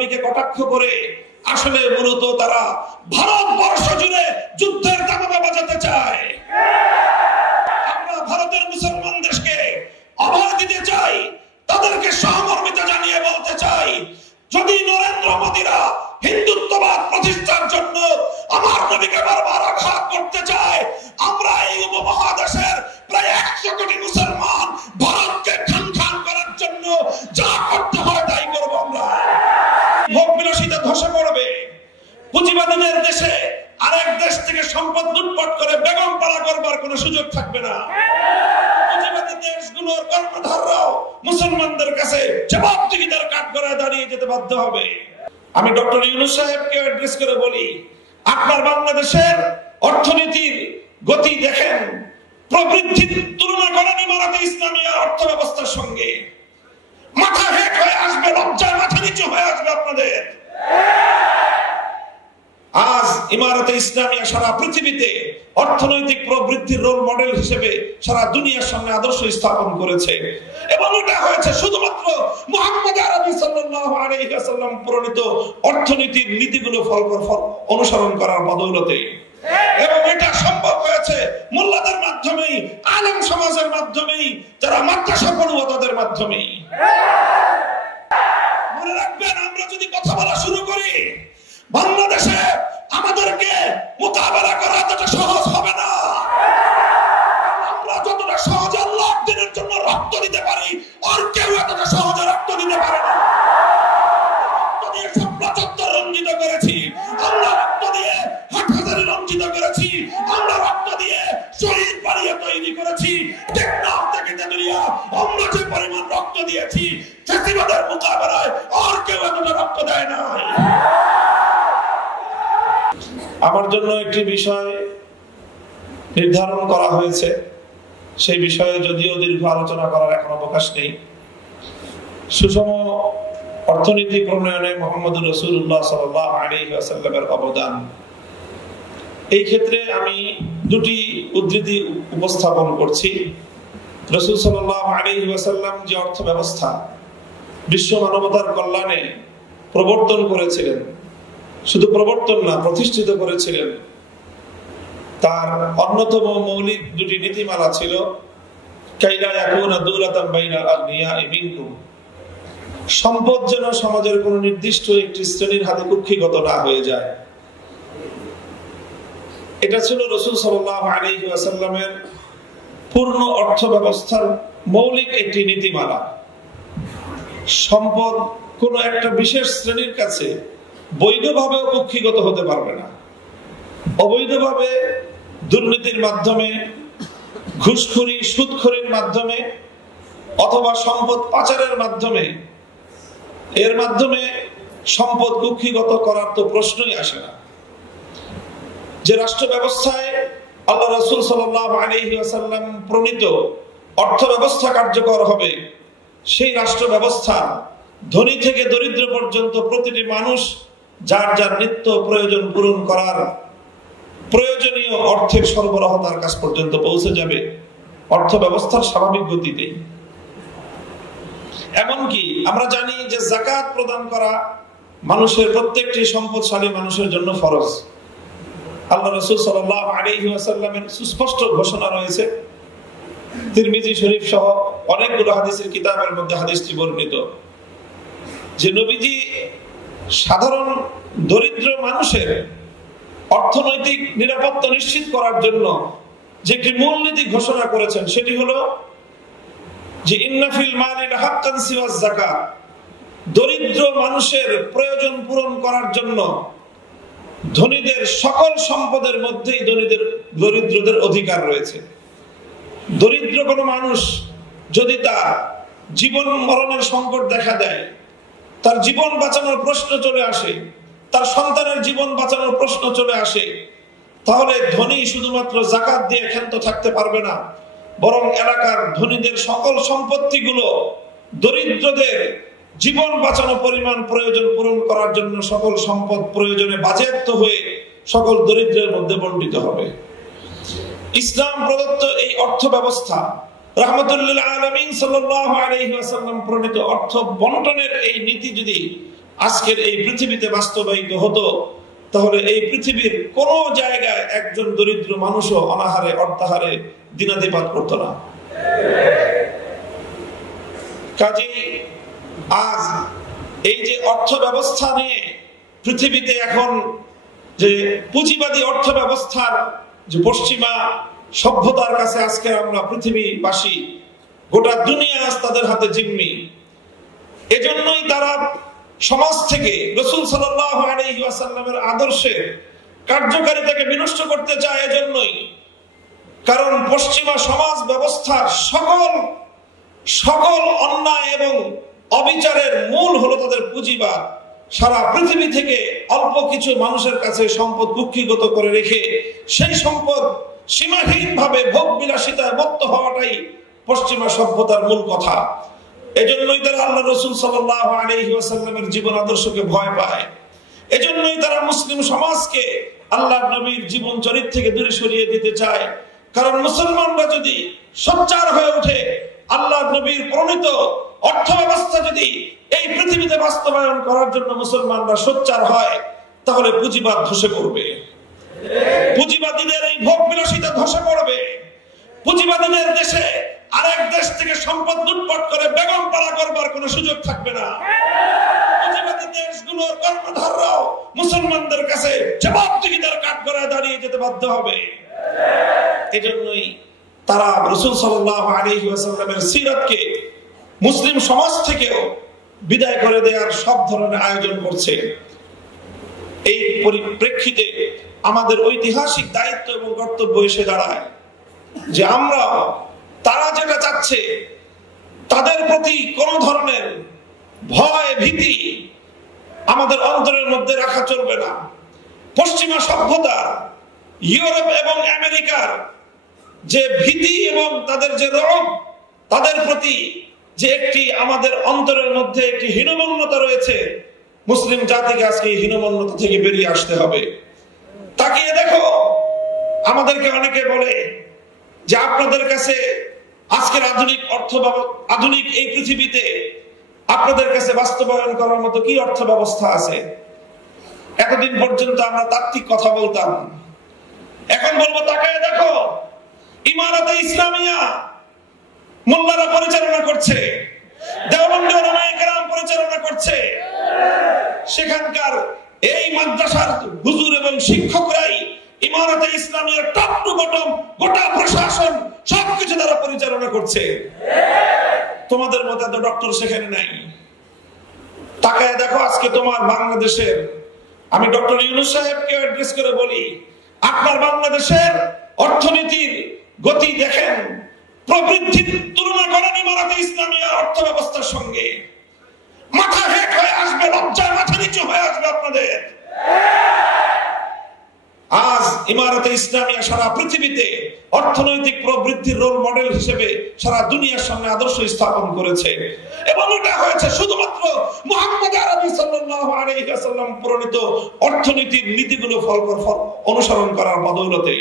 নবীকে কটাক্ষ করে আসলে মূলত তারা ভারতবর্ষ জুড়ে যুদ্ধের দামামা বাজাতে চায়। আমরা ভারতের মুসলমান দেশকে অভয় দিতে চাই, তাদেরকে সহমর্মিতা জানিয়ে বলতে চাই, যদি নরেন্দ্র মোদীরা হিন্দুত্ববাদ প্রতিষ্ঠার জন্য আমার নবীকে বারবার আঘাত করতে চায়, আমরা এই উপমহাদেশের প্রায় 100 কোটি মুসলমান ভারতকে খান খান করার জন্য যা করতে হয় তাই করবো। আমরা ভোগ বিলাসিতা ধসে পড়বে, পুঁজিবাদীদের দেশে আরেক দেশ থেকে সম্পদ লুটপাট করে বেগম পাড়া করবার কোনো সুযোগ থাকবে না। পুঁজিবাদী দেশগুলোর কর্ণধাররাও মুসলমানদের কাছে জবাবদিহিতার কাঠগড়ায় দাঁড়িয়ে যেতে বাধ্য হবে। আমি ডক্টর ইউনূস সাহেবকে অ্যাড্রেস করে বলি, আপনার বাংলাদেশের অর্থনীতির গতি দেখেন, প্রবৃদ্ধির তুলনা করেন ইমারতে ইসলামিয়ার অর্থ ব্যবস্থার সঙ্গে। মাথা হেঁট হয়ে আসবে, লজ্জায় মাথা নিচু হয়ে আসবে আপনাদের। আজ ইমারতে ইসলামিয়া সারা পৃথিবীতে অর্থনৈতিক প্রবৃদ্ধির রোল মডেল হিসেবে সারা দুনিয়ার সামনে আদর্শ স্থাপন করেছে, এবং এটা হয়েছে শুধুমাত্র মুহাম্মদ আরবি সাল্লাল্লাহু আলাইহি ওয়াসাল্লাম প্রণীত অর্থনীতির নীতিগুলো অনুসরণ করার বদৌলতে। এবং এটা সম্ভব হয়েছে মোল্লাদের মাধ্যমেই, আলেম সমাজের মাধ্যমেই, যারা মাদ্রাসা পড়ুয়া তাদের মাধ্যমেই। মনে রাখবেন, আমরা যদি কথা বলা শুরু করি, বাংলাদেশে আমাদেরকে মোকাবেলা করা এতটা সহজ হবে না। আমরা যতটা সহজে আল্লাহর দ্বীনের জন্য রক্ত দিতে পারি, আর কেউ এতটা সহজে রক্ত দিতে পারে না। রক্ত দিয়ে শাপলা চত্বর রঞ্জিত করেছি, আমরা রক্ত দিয়ে হাটহাজারী রঞ্জিত করেছি, আমরা রক্ত দিয়ে শহীদ বাড়িয়ে তৈরি করেছি। টেকনাফ থেকে তেতুলিয়া আমরা যে পরিমাণ রক্ত দিয়েছি, ফ্যাসিবাদের মোকাবেলায় আর কেউ এতটা রক্ত দেয় নাই। আমার জন্য একটি বিষয় নির্ধারণ করা হয়েছে, সেই বিষয়ে যদিও দীর্ঘ আলোচনা করার এখন অবকাশ নেই। সুষম অর্থনীতি প্রণয়নে মুহাম্মদুর রাসূলুল্লাহ সাল্লাল্লাহু আলাইহি ওয়াসাল্লামের অবদান, এই ক্ষেত্রে আমি দুটি উদ্ধৃতি উপস্থাপন করছি। রাসূল সাল্লাল্লাহু আলাইহি ওয়াসাল্লাম যে অর্থ ব্যবস্থা বিশ্ব মানবতার কল্যাণে প্রবর্তন করেছিলেন, শুধু প্রবর্তন না, প্রতিষ্ঠিত করেছিলেন, তার অন্যতম মৌলিক দুটি নীতিমালা ছিল, কাইলা ইয়াকুনা দুলাতাম বাইনাল আগনিয়াই মিনকুম, সম্পদ যেন সমাজের কোন নির্দিষ্ট একটি শ্রেণীর হাতে কুক্ষিগত না হয়ে যায়। এটা ছিল রাসূল সাল্লাল্লাহু আলাইহি ওয়াসাল্লামের পূর্ণ অর্থ ব্যবস্থার মৌলিক একটি নীতিমালা। সম্পদ কোন একটা বিশেষ শ্রেণীর কাছে বৈধভাবেও কুক্ষিগত হতে পারবে না। অবৈধভাবে, দুর্নীতির মাধ্যমে, ঘুষখোরি সুদখোরির মাধ্যমে, অথবা সম্পদ পাচারের মাধ্যমে, এর মাধ্যমে সম্পদ কুক্ষিগত করার তো প্রশ্নই আসে না। যে রাষ্ট্র ব্যবস্থায় আল্লাহ রাসূল সাল্লাল্লাহু আলাইহি ওয়াসাল্লাম প্রণীত অর্থ ব্যবস্থা কার্যকর হবে, সেই রাষ্ট্র ব্যবস্থা ধনী থেকে দরিদ্র পর্যন্ত প্রতিটি মানুষ যার যার নিত্য প্রয়োজন পূরণ করার প্রয়োজনীয় অর্থের সরবরাহ তার কাছ পর্যন্ত পৌঁছে যাবে অর্থ ব্যবস্থার স্বাভাবিক গতিতেই। এমনকি আমরা জানি যে যাকাত প্রদান করা মানুষের, প্রত্যেকটি সম্পদশালী মানুষের জন্য ফরজ। আল্লাহ রাসূল সাল্লাল্লাহু আলাইহি ওয়াসাল্লামের সুস্পষ্ট ঘোষণা রয়েছে, তিরমিজি শরীফ সহ অনেকগুলো হাদিসের কিতাবের মধ্যে হাদিসটি বর্ণিত, যে নবীজি সাধারণ দরিদ্র মানুষের অর্থনৈতিক নিরাপত্তা নিশ্চিত করার জন্য যে একটি মূলনীতি ঘোষণা করেছেন, সেটি হলো যে ইন্না ফিল মালি লাহাক্কান সিওয়াজ যাকাত, দরিদ্র মানুষের প্রয়োজন পূরণ করার জন্য ধনীদের সকল সম্পদের মধ্যেই দরিদ্রদের অধিকার রয়েছে। দরিদ্র কোনো মানুষ যদি তার জীবন মরণের সংকট দেখা দেয়, তার জীবন বাঁচানোর প্রশ্ন চলে আসে, তার সন্তানের জীবন বাঁচানোর প্রশ্ন চলে আসে, তাহলে ধনী শুধুমাত্র যাকাত দিয়ে ক্ষান্ত থাকতে পারবে না, বরং এলাকার ধনীদের সকল সম্পত্তিগুলো দরিদ্রদের জীবন বাঁচানো পরিমাণ প্রয়োজন পূরণ করার জন্য সকল সম্পদ প্রয়োজনে বাজেয়াপ্ত হয়ে সকল দরিদ্রের মধ্যে বণ্টিত হবে। ইসলাম প্রদত্ত এই অর্থ ব্যবস্থা, রাহমাতুল লিল আলামিন সাল্লাল্লাহু আলাইহি ওয়াসাল্লাম প্রণীত অর্থ বন্টনের এই নীতি যদি আজকের এই পৃথিবীতে বাস্তবায়িত হতো, তাহলে এই পৃথিবীর কোন জায়গায় একজন দরিদ্র মানুষও অনাহারে অর্থাহারে দিনাতিপাত করতো না। কাজেই আজ এই যে অর্থ ব্যবস্থা নিয়ে পৃথিবীতে এখন যে পুঁজিবাদী অর্থ ব্যবস্থার যে পশ্চিমা সভ্যতার কাছে আজকে আমরা পৃথিবীবাসী, গোটা দুনিয়া আজ তাদের হাতে জিম্মি। এজন্যই তারা সমাজ থেকে রাসূল সাল্লাল্লাহু আলাইহি ওয়াসাল্লামের আদর্শের কার্যকারিতাকে বিনষ্ট করতে চায়। এজন্যই, কারণ পশ্চিমা সমাজ ব্যবস্থার সকল অন্যায় এবং অবিচারের মূল হলো তাদের পুঁজিবাদ। সারা পৃথিবী থেকে অল্প কিছু মানুষের কাছে সম্পদ কুক্ষিগত করে রেখে সেই সম্পদ সীমাহীন ভাবে ভোগ বিলাসিতায় মত্ত হওয়াটাই পশ্চিমা সভ্যতার মূল কথা। এজন্যই তারা আল্লাহ রাসূল সাল্লাল্লাহু আলাইহি ওয়াসাল্লামের জীবন আদর্শকে ভয় পায়। এজন্যই তারা মুসলিম সমাজকে আল্লাহর নবীর জীবন চরিত্র থেকে দূরে সরিয়ে দিতে চায়। কারণ মুসলমানরা যদি সোচ্চার হয়ে ওঠে, আল্লাহর নবীর প্রণীত অর্থ ব্যবস্থা যদি এই পৃথিবীতে বাস্তবায়ন করার জন্য মুসলমানরা সোচ্চার হয়, তাহলে পুঁজিবাদ ধসে পড়বে। পুঁজিবাদীদের এই ভোগ বিলাসিতা ধসে পড়বে। পুঁজিবাদীদের দেশে আরেক দেশ থেকে সম্পদ লুটপাট করে বেগম পাড়া করবার কোনো সুযোগ থাকবে না। পুঁজিবাদী দেশগুলোর কর্ণধাররাও মুসলমানদের কাছে জবাবদিহিতার কাঠগড়ায় দাঁড়িয়ে যেতে বাধ্য হবে। এজন্যই তারা রাসূল সাল্লাল্লাহু আলাইহি ওয়াসাল্লামের সিরাতকে মুসলিম সমাজ থেকেও বিদায় করে দেওয়ার সব ধরনের আয়োজন করছে। এই পরিপ্রেক্ষিতে আমাদের ঐতিহাসিক দায়িত্ব এবং কর্তব্য এসে দাঁড়ায় যে আমরা তারা যেটা চাচ্ছে তাদের প্রতি কোন ধরনের ভয় ভীতি আমাদের অন্তরের মধ্যে রাখা চলবে না। পশ্চিমা সভ্যতা, ইউরোপ এবং আমেরিকার যে ভীতি এবং তাদের যে রব, তাদের প্রতি যে একটি আমাদের অন্তরের মধ্যে একটি হীনমন্যতা রয়েছে, মুসলিম জাতিকে আজকে এই হীনমন্যতা থেকে বেরিয়ে আসতে হবে। তাকিয়ে দেখো, আমাদেরকে অনেকে বলে যে আপনাদের কাছে আজকের আধুনিক এই পৃথিবীতে আপনাদের কাছে বাস্তবায়ন করার মতো কি অর্থ ব্যবস্থা আছে? এতদিন পর্যন্ত আমরা তাত্ত্বিক কথা বলতাম, এখন বলবো তাকায় দেখো, ইমারতে ইসলামিয়া মোল্লারা পরিচালনা করছে, দেওবন্দি উলামায়ে কেরাম পরিচালনা করছে। সেখানকার এই মাদ্রাসার হুজুর এবং শিক্ষকরাই ইমারতে ইসলামিয়ার টপ টু বটম গোটা প্রশাসন সবকিছু তারা পরিচালনা করছে। তোমাদের মতো এত ডক্টর সেখানে নাই। তাকায় দেখো আজকে তোমার বাংলাদেশের, আমি ডক্টর ইউনূস সাহেবকে অ্যাড্রেস করে বলি, আপনার বাংলাদেশের অর্থনীতির গতি দেখেন, প্রবৃদ্ধির তুলনা করেন ইমারতে ইসলামিয়া অর্থ ব্যবস্থার সঙ্গে, মাথা হেট হয়ে আসবে, লজ্জায় মাথা নিচু হয়ে আসবে আপনাদের। আজ ইমারতে ইসলামিয়া সারা পৃথিবীতে অর্থনৈতিক প্রবৃদ্ধির রোল মডেল হিসেবে সারা দুনিয়ার সামনে আদর্শ স্থাপন করেছে, এবং এটা হয়েছে শুধুমাত্র মুহাম্মদ আরবি সাল্লাল্লাহু আলাইহি ওয়াসাল্লাম প্রণীত অর্থনীতির নীতিগুলো অনুসরণ করার বদৌলতে।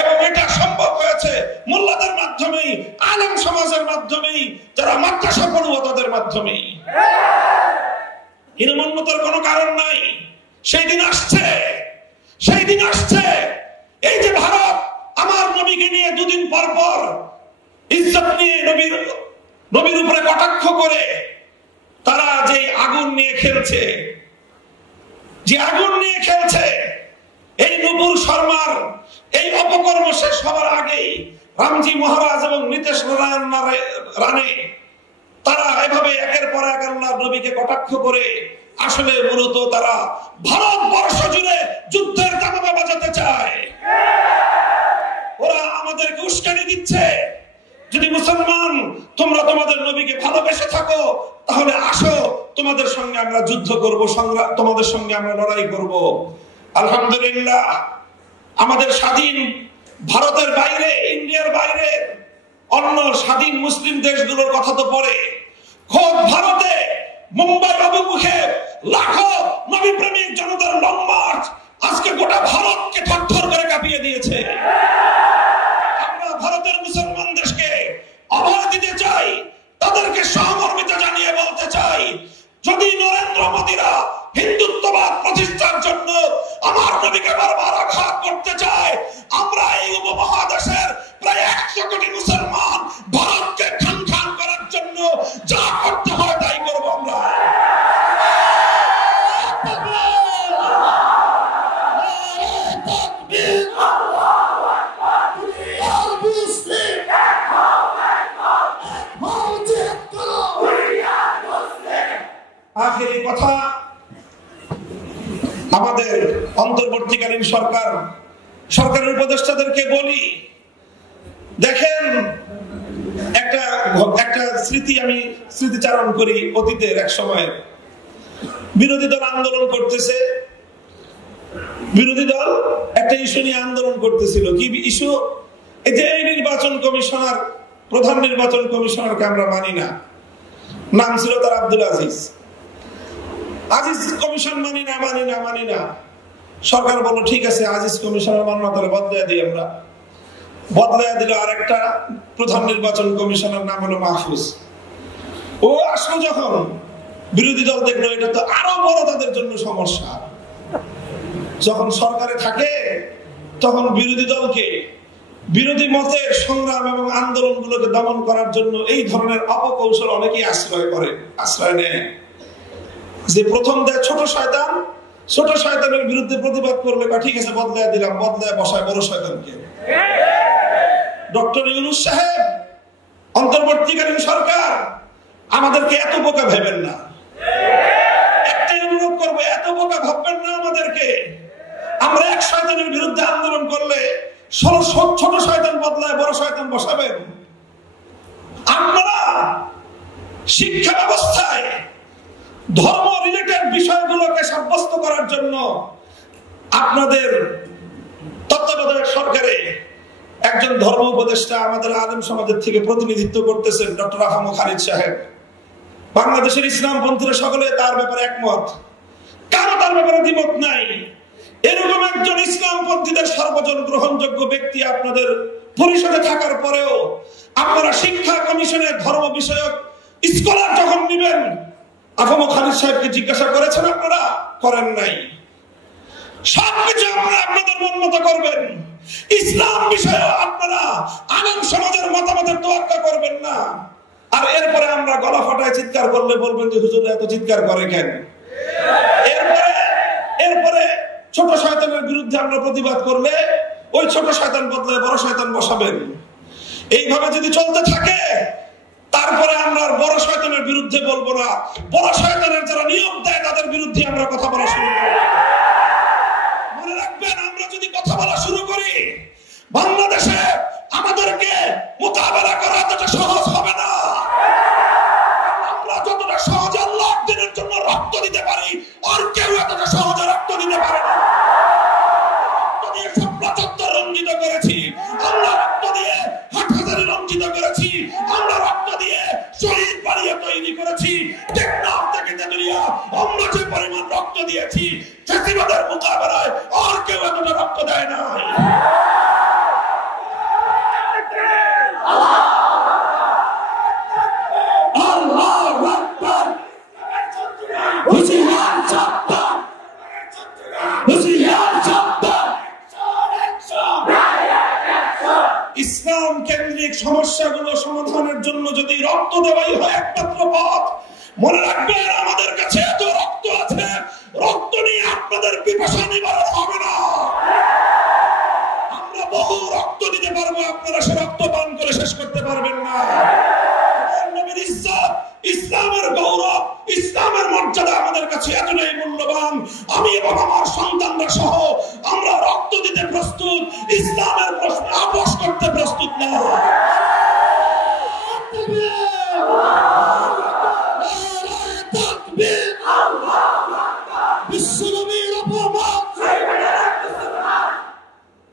এবং এটা সম্ভব হয়েছে মোল্লাদের মাধ্যমেই, আলেম সমাজের মাধ্যমেই, যারা মাদ্রাসা পড়ুয়া তাদের মাধ্যমেই। হীনমন্যতার কোনো কারণ নাই। সেই দিন আসছে, সেই দিন আসছে, এই যে ভারত আমার নবীকে নিয়ে দুদিন পর পর ইজ্জত নিয়ে নবীর উপরে কটাক্ষ করে তারা যে আগুন নিয়ে খেলছে, যে আগুন নিয়ে খেলছে, এই নূপুর শর্মার এই অপকর্ম শেষ হওয়ার আগেই রামজি মহারাজ এবং নীতিশ নারায়ণ রানে তারা এভাবে একের পর এক আল্লাহর নবীকে কটাক্ষ করে আসলে মূলত তারা ভারতবর্ষ জুড়ে যুদ্ধের দামামা বাজাতে চায়। ওরা আমাদেরকে উস্কানি দিচ্ছে, যদি মুসলমান তোমরা তোমাদের নবীকে ভালোবেসে থাকো তাহলে আসো, তোমাদের সঙ্গে আমরা যুদ্ধ করব, তোমাদের সঙ্গে আমরা লড়াই করব। আলহামদুলিল্লাহ, আমাদের স্বাধীন ভারতের বাইরে, ইন্ডিয়ার বাইরে অন্য স্বাধীন মুসলিম দেশগুলোর কথা তো পরে, খোদ ভারতে মুম্বাই অভিমুখে লাখো নবী প্রেমিক জনতার লং মার্চ আজকে গোটা ভারতকে থরথর করে কাঁপিয়ে দিয়েছে। আমরা ভারতের মুসলমান দেশকে অভয় দিতে চাই, তাদেরকে সহমর্মিতা জানিয়ে বলতে চাই, যদি নরেন্দ্র মোদীরা হিন্দুত্ববাদ প্রতিষ্ঠার জন্য আমার নবীকে বারবার আঘাত করতে চায়, আমরা এই উপমহাদেশের প্রায় 100 কোটি মুসলমান ভারতকে খান খান করার জন্য যা করতে হয় তাই করব আমরা। আখেরি কথা, আমাদের অন্তর্বর্তীকালীন সরকারের উপদেষ্টাদেরকে বলি, দেখেন একটা আমি স্মৃতিচারণ করি অতীতের এক সময়। বিরোধী দল আন্দোলন করতেছে, বিরোধী দল একটা ইস্যু নিয়ে আন্দোলন করতেছিল। কি ইস্যু? এই যে নির্বাচন কমিশনার, প্রধান নির্বাচন কমিশনারকে আমরা মানি না, নাম ছিল তার আব্দুল আজিজ কমিশন মানি না। সরকার বলল ঠিক আছে, আজিজ কমিশনার মানব না, তাহলে বদলাইয়া দিই আমরা। বদলাইয়া দিল আরেকটা প্রধান নির্বাচন কমিশনার, নাম হলো মাহফুজ। ও আসলো যখন, বিরোধী দল দেখলো এটা তো আরো বড় তাদের জন্য সমস্যা। যখন সরকারে থাকে তখন বিরোধী দলকে বিরোধী মতের সংগ্রাম এবং আন্দোলনগুলোকে দমন করার জন্য এই ধরনের অপকৌশল অনেকেই আশ্রয় নেয়। যে প্রথম দেয় ছোট শয়তানের বিরুদ্ধে প্রতিবাদ করলে বা ঠিক আছে বদলায় দিলাম, বদলায় বসায় বড় শয়তানকে। ডক্টর ইউনূস সাহেব, অন্তর্বর্তীকালীন সরকার, আমাদেরকে এত বোকা ভেবেন না। একটাই অনুরোধ করবো, এত বোকা ভাববেন না আমাদেরকে। আমরা এক শয়তানের বিরুদ্ধে আন্দোলন করলে ছোট শয়তান বদলায় বড় শয়তান বসাবেন। আপনারা শিক্ষা ব্যবস্থায় ধর্ম রিলেটেড বিষয়গুলোকে সাব্যস্ত করার জন্য আপনাদের তত্ত্বাবধায়ক সরকারে একজন ধর্ম উপদেষ্টা আমাদের আলেম সমাজের থেকে প্রতিনিধিত্ব করতেছেন, ডক্টর আহমদ খালিদ সাহেব। বাংলাদেশের ইসলামপন্থীরা সকলে তার ব্যাপারে একমত, কারো তার ব্যাপারে দ্বিমত নাই। এরকম একজন ইসলামপন্থীদের সর্বজন গ্রহণযোগ্য ব্যক্তি আপনাদের পরিষদে থাকার পরেও আপনারা শিক্ষা কমিশনের ধর্ম বিষয়ক স্কলার যখন নেবেন, আহমদ খালিদ সাহেবকে জিজ্ঞাসা করেছেন? আপনারা করেন নাই। সবকিছু আপনারা আপনাদের মন মতো করবেন। ইসলাম বিষয়ে আপনারা আলেম সমাজের মতামতের তোয়াক্কা করবেন না। আর এরপরে আমরা গলা ফাটায় চিৎকার করলে বলবেন যে হুজুর এত চিৎকার করে কেন? এরপরে ছোট শয়তানের বিরুদ্ধে আমরা প্রতিবাদ করলে ওই ছোট শয়তান বদলায় বড় শয়তান বসাবেন। এইভাবে যদি চলতে থাকে তারপরে আমরা বড় শয়তানের বিরুদ্ধে বলবো না, বড় শয়তানের যারা নিয়ম দেয় তাদের বিরুদ্ধে আমরা কথা বলা শুরু করব। মনে রাখবেন, আমরা যদি কথা বলা শুরু করি বাংলাদেশে আমাদেরকে মোকাবেলা করা এতটা সহজ হবে না। আমরা যতটা সহজে আল্লাহ দিনের জন্য রক্ত দিতে পারি, আর কেউ এতটা সহজে রক্ত দিতে পারে না। রক্ত দিয়ে শাপলা চত্বর রঞ্জিত করেছি, আমরা রক্ত দিয়ে হাটহাজারী রঞ্জিত করেছি, আমরা রক্ত দিয়ে শহীদ বাড়িয়ে তৈরি করেছি। টেকনাফ থেকে তেতুলিয়া আমরা যে পরিমাণ রক্ত দিয়েছি, ফ্যাসিবাদের মোকাবেলায় আর কেউ এতটা রক্ত দেয় না। ইসলাম কেন্দ্রিক সমস্যাগুলো সমাধানের জন্য যদি রক্ত দেওয়াই হয় একমাত্র পথ, মনে রাখবেন আমাদের কাছে এত রক্ত আছে, রক্ত নিয়ে আপনাদের পিপাসা নিবারণ হবে না। আমরা বহু রক্ত দিতে পারবো, আপনারা সে রক্ত পান করে শেষ করতে পারবেন না। নবীর ইজ্জত, ইসলামের গৌরব, ইসলামের মর্যাদা আমাদের কাছে এতটাই মূল্যবান, আমি এবং আমার সন্তানরা সহ আমরা রক্ত দিতে প্রস্তুত, ইসলামের প্রশ্নে আপোষ করতে প্রস্তুত না।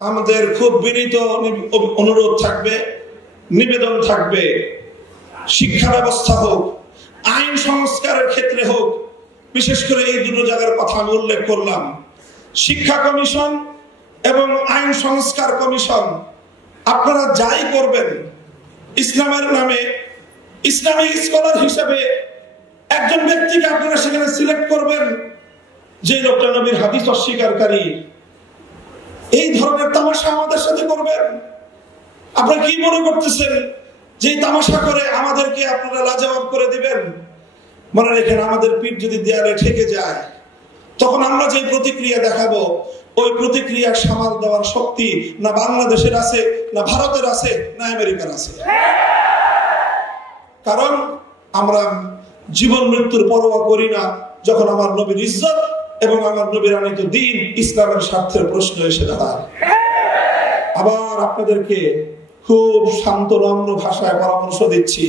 আমাদের খুব বিনীত অনুরোধ থাকবে, নিবেদন থাকবে, শিক্ষা ব্যবস্থা হোক, আইন সংস্কারের ক্ষেত্রে হোক, বিশেষ করে এই দুটো জায়গার কথা আমি উল্লেখ করলাম, শিক্ষা কমিশন এবং আইন সংস্কার কমিশন, আপনারা যাই করবেন ইসলামের নামে ইসলামিক স্কলার হিসেবে একজন ব্যক্তিকে আপনারা সেখানে সিলেক্ট করবেন যে লোকটা নবীর হাদিস অস্বীকারী, এই ধরনের তামাশা আমাদের সাথে করবেন। আপনারা কি মনে করতেছেন যে তামাশা করে আমাদেরকে আপনারা লাজবাব করে দিবেন? মনে রেখেন, আমাদের পিঠ যদি দেয়ালে ঠেকে যায়, তখন আমরা যে প্রতিক্রিয়া দেখাবো, ওই প্রতিক্রিয়া সামাল দেওয়ার শক্তি না বাংলাদেশের আছে, না ভারতের আছে, না আমেরিকার আছে। কারণ আমরা জীবন মৃত্যুর পরোয়া করি না যখন আমার নবীর ইজ্জত এবং আমার নবীর আনিত দ্বীন ইসলামের স্বার্থের প্রশ্ন এসে দাঁড়ায়। আবার আপনাদেরকে খুব শান্ত নম্র ভাষায় পরামর্শ দিচ্ছি,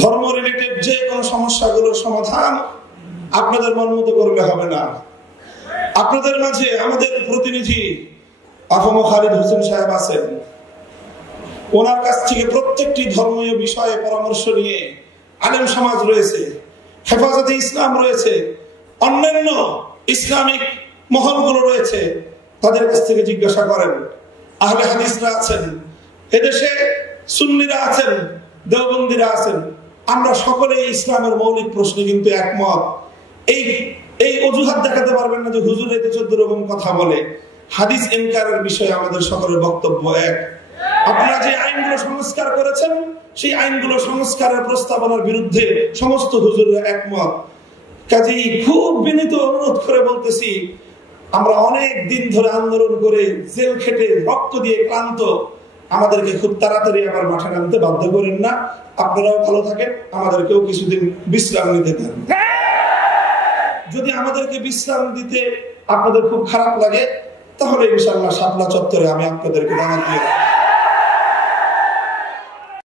ধর্ম রিলেটেড যে কোনো সমস্যাগুলোর সমাধান আপনাদের মন মতো করলে হবে না। আপনাদের মাঝে আমাদের প্রতিনিধি আফম খালিদ হোসেন সাহেব আছেন, ওনার কাছ থেকে প্রত্যেকটি ধর্মীয় বিষয়ে পরামর্শ নিয়ে আলেম সমাজ রয়েছে, হেফাজতে ইসলাম রয়েছে, অন্যান্য ইসলামিক মহলগুলো রয়েছে, তাদের কাছ থেকে জিজ্ঞাসা করেন। আহলে হাদিসরা আছেন, এদেশে সুন্নিরা আছেন, দেওবন্দিরা আছেন, আমরা সকলে ইসলামের মৌলিক প্রশ্নে কিন্তু একমত। এই অজুহাত দেখাতে পারবেন না যে হুজুর এতে 14 রকম কথা বলে। হাদিস ইনকারের বিষয়ে আমাদের সকলের বক্তব্য এক। আপনারা যে আইনগুলো সংস্কার করেছেন, সেই আইনগুলো সংস্কারের প্রস্তাবনার বিরুদ্ধে সমস্ত হুজুররা একমত। কাজেই খুব বিনীত অনুরোধ করে বলতেছি, আমরা অনেক দিন ধরে আন্দোলন করে জেল খেটে রক্ত দিয়ে ক্লান্ত, আমাদেরকে খুব তাড়াতাড়ি আবার মাঠে নামতে বাধ্য করেন না। আপনারাও ভালো থাকেন, আমাদেরকেও কিছুদিন বিশ্রাম নিতে দেন। যদি আমাদেরকে বিশ্রাম দিতে আপনাদের খুব খারাপ লাগে, তাহলে ইনশাআল্লাহ শাপলা চত্বরে আমি আপনাদেরকে দাওয়াত দিয়ে